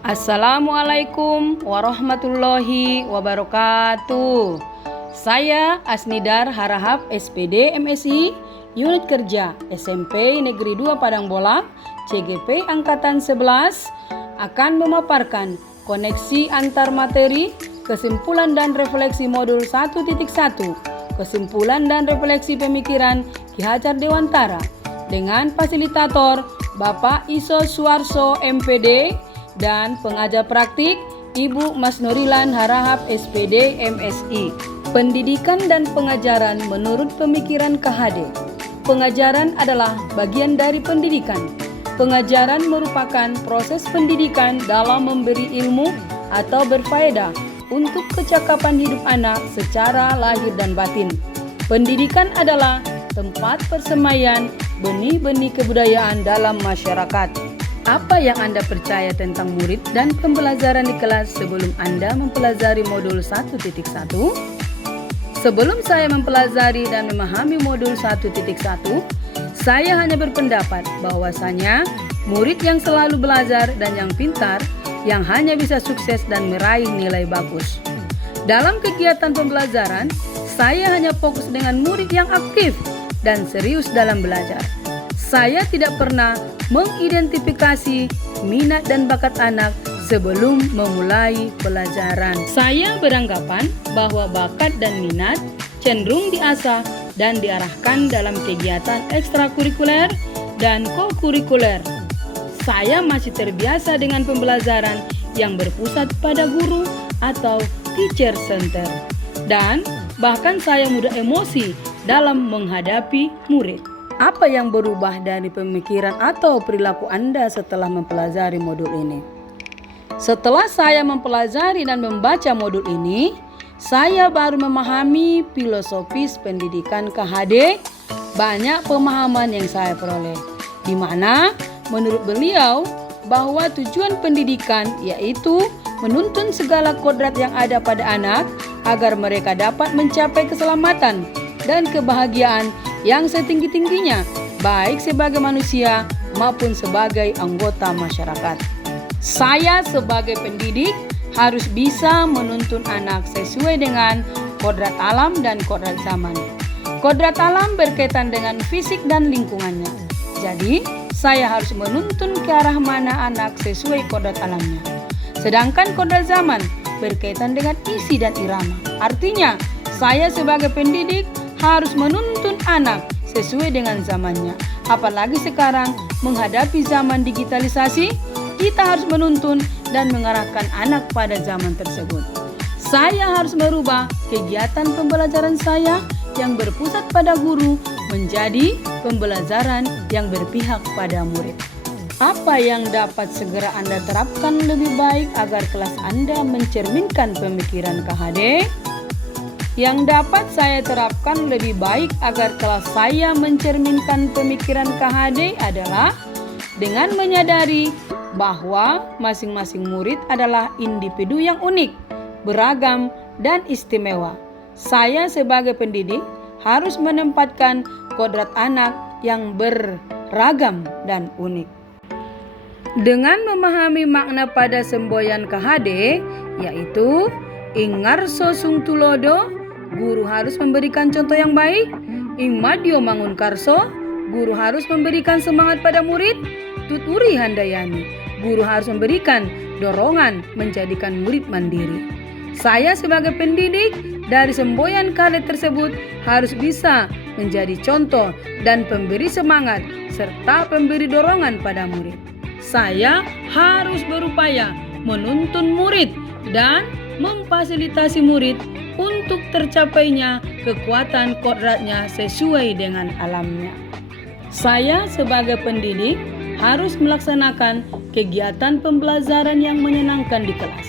Assalamualaikum warahmatullahi wabarakatuh. Saya Asnidar Harahap SPD MSI Unit Kerja SMP Negeri 2 Padang Bola CGP Angkatan 11 akan memaparkan koneksi antar materi, kesimpulan dan refleksi modul 1.1, kesimpulan dan refleksi pemikiran Ki Hajar Dewantara dengan fasilitator Bapak Iso Suarso MPD dan pengajar praktik Ibu Mas Nurilan Harahap SPD MSI. Pendidikan dan pengajaran menurut pemikiran KHD. Pengajaran adalah bagian dari pendidikan. Pengajaran merupakan proses pendidikan dalam memberi ilmu atau berfaedah untuk kecakapan hidup anak secara lahir dan batin. Pendidikan adalah tempat persemaian benih-benih kebudayaan dalam masyarakat. Apa yang Anda percaya tentang murid dan pembelajaran di kelas sebelum Anda mempelajari modul 1.1? Sebelum saya mempelajari dan memahami modul 1.1, saya hanya berpendapat bahwasanya murid yang selalu belajar dan yang pintar yang hanya bisa sukses dan meraih nilai bagus. Dalam kegiatan pembelajaran, saya hanya fokus dengan murid yang aktif dan serius dalam belajar. Saya tidak pernah mengidentifikasi minat dan bakat anak sebelum memulai pelajaran. Saya beranggapan bahwa bakat dan minat cenderung diasah dan diarahkan dalam kegiatan ekstrakurikuler dan kokurikuler. Saya masih terbiasa dengan pembelajaran yang berpusat pada guru atau teacher center. Dan bahkan saya mudah emosi dalam menghadapi murid. Apa yang berubah dari pemikiran atau perilaku Anda setelah mempelajari modul ini? Setelah saya mempelajari dan membaca modul ini, saya baru memahami filosofis pendidikan KHD. Banyak pemahaman yang saya peroleh, di mana menurut beliau bahwa tujuan pendidikan yaitu menuntun segala kodrat yang ada pada anak agar mereka dapat mencapai keselamatan dan kebahagiaan yang setinggi-tingginya, baik sebagai manusia maupun sebagai anggota masyarakat. Saya sebagai pendidik harus bisa menuntun anak sesuai dengan kodrat alam dan kodrat zaman. Kodrat alam berkaitan dengan fisik dan lingkungannya. Jadi, saya harus menuntun ke arah mana anak sesuai kodrat alamnya. Sedangkan kodrat zaman berkaitan dengan isi dan irama. Artinya, saya sebagai pendidik harus menuntun anak sesuai dengan zamannya. Apalagi sekarang menghadapi zaman digitalisasi, kita harus menuntun dan mengarahkan anak pada zaman tersebut. Saya harus merubah kegiatan pembelajaran saya yang berpusat pada guru menjadi pembelajaran yang berpihak pada murid. Apa yang dapat segera Anda terapkan lebih baik agar kelas Anda mencerminkan pemikiran KHD? Yang dapat saya terapkan lebih baik agar kelas saya mencerminkan pemikiran KHD adalah dengan menyadari bahwa masing-masing murid adalah individu yang unik, beragam, dan istimewa. Saya sebagai pendidik harus menempatkan kodrat anak yang beragam dan unik. Dengan memahami makna pada semboyan KHD, yaitu Ingarso Sung Tulodo, guru harus memberikan contoh yang baik. Ingmadio Mangun Karso, guru harus memberikan semangat pada murid. Tuturi Handayani, guru harus memberikan dorongan menjadikan murid mandiri. Saya sebagai pendidik dari semboyan KHD tersebut harus bisa menjadi contoh dan pemberi semangat serta pemberi dorongan pada murid. Saya harus berupaya menuntun murid dan memfasilitasi murid untuk tercapainya kekuatan kodratnya sesuai dengan alamnya. Saya sebagai pendidik harus melaksanakan kegiatan pembelajaran yang menyenangkan di kelas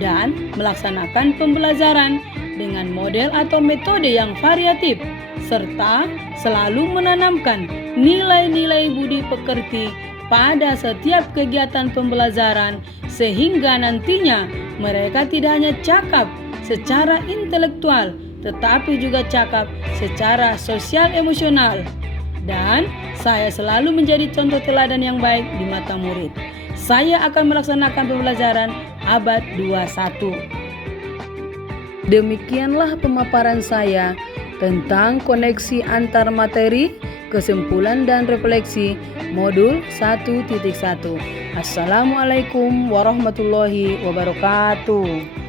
dan melaksanakan pembelajaran dengan model atau metode yang variatif serta selalu menanamkan nilai-nilai budi pekerti pada setiap kegiatan pembelajaran sehingga nantinya mereka tidak hanya cakap secara intelektual tetapi juga cakap secara sosial emosional. Dan saya selalu menjadi contoh teladan yang baik di mata murid. saya akan melaksanakan pembelajaran abad 21. Demikianlah pemaparan saya tentang koneksi antar materi, kesimpulan dan refleksi modul 1.1. Assalamualaikum warahmatullahi wabarakatuh.